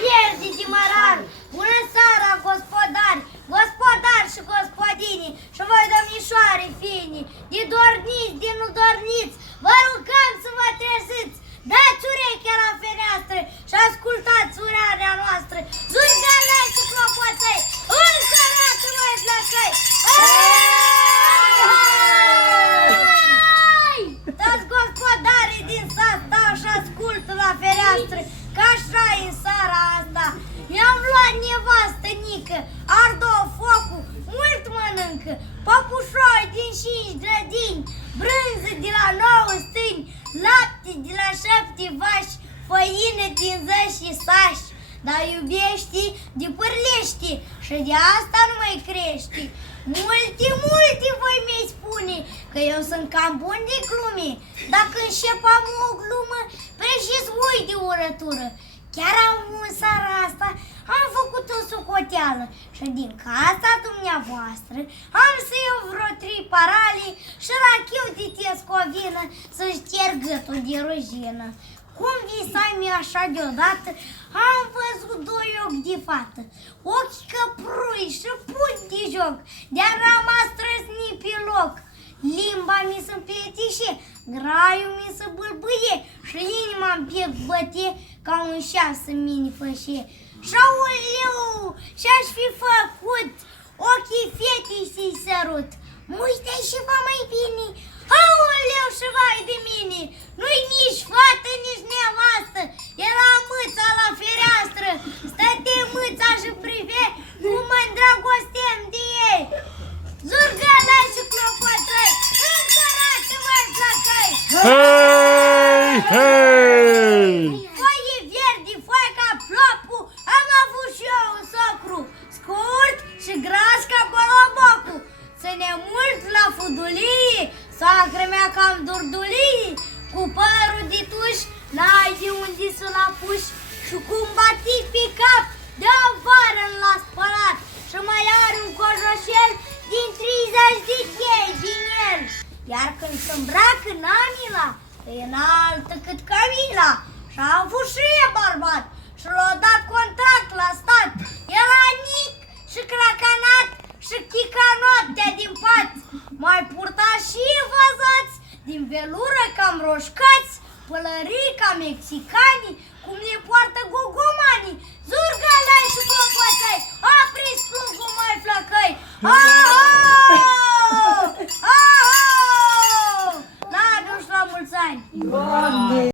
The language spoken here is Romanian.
vierzi Dimăran, bună seara gospodari, gospodari și gospodini și voi domnișoare fini, din dorniți, din nu dorniți, vă rugăm să vă treziți, dați urechea la fereastră și ascultați urarea noastră, zurgălei și clopoței, încă dată mai flăcăi! Toți gospodarii din sat stau și ascultă la fereastră, că așa e în seara asta. Mi-am luat nevastă nică, ardă focul, mult mănâncă, păpușoi din 5 grădini, brânză de la 9 stâni, lapte de la 7 vași, făină din 10 sași. Dar iubești de pârlești și de asta nu mai crești. Multe voi mi-ai spune că eu sunt cam bun de glume. Dacă înșepam o glumă, preșiți voi de urătură. Chiar în seara asta am făcut o socoteală și din casa dumneavoastră am să iau vreo 3 parale și rachiu de tescovină să șterg gâtul de rugină. Cum visai mi așa deodată, am văzut 2 ochi de fată, ochi căprui și pui de joc, de-a rămas trăsni pe loc. Limba mi se împletișe, graiul mi se bâlbâie și inima-mi piec băte ca un șaf să mini fășe. Și aoleu, și-aș fi făcut ochii fetei să-i sărut. Uite și va mai bine, aoleu și vai de mine, nu-i nici fată, nici nevastă, era mâța la fereastră, stăte mâța și prive cum mă îndrăgostem de ei. Zurgălei și clopoței, încă rată mai flăcăi! Hei, hei! Foaie verde, foaie ca plopul, am avut și eu un socru, scurt și gras ca bolobocu. Să ne mult la fudulii, sacră mea cam durdulii, cu părul de tuși, n-ai de unde să-l apuși, și cum bati pe cap, de-o vară l-a spălat, și mai are un cojoșel din 30 de chei din el. Iar când se îmbracă în Amila, e înaltă cât Camila, și-a avut și e bărbat, și l-a dat contract la stat, era nic și cracanat, și chica noaptea din pat, mai purta și văzați, din velură cam roșcați, pălării ca mexicanii, cum ne poartă gogomanii, zurgălei și clopoței, apriți plugul mai flăcăi!